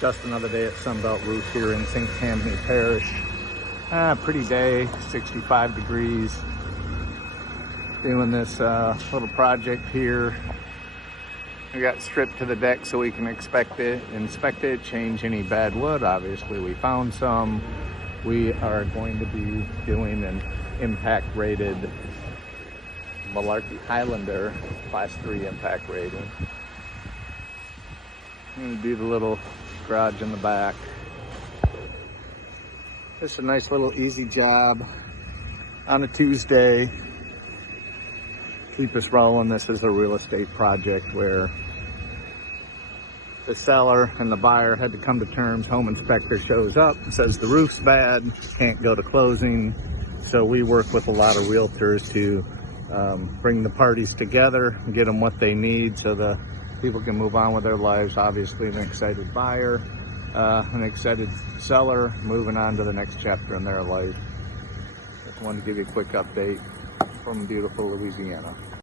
Just another day at Sunbelt Roofs here in St. Tammany Parish. Pretty day, 65 degrees. Doing this little project here. We got stripped to the deck so we can inspect it, change any bad wood. Obviously we found some. We are going to be doing an impact rated Malarkey Highlander class 3 impact rating. I'm going to do the little garage in the back. Just a nice little easy job on a Tuesday. Keep us rolling. This is a real estate project where the seller and the buyer had to come to terms. Home inspector shows up, says the roof's bad, can't go to closing. So we work with a lot of realtors to bring the parties together and get them what they need so the people can move on with their lives. Obviously an excited buyer, an excited seller moving on to the next chapter in their life. Just wanted to give you a quick update from beautiful Louisiana.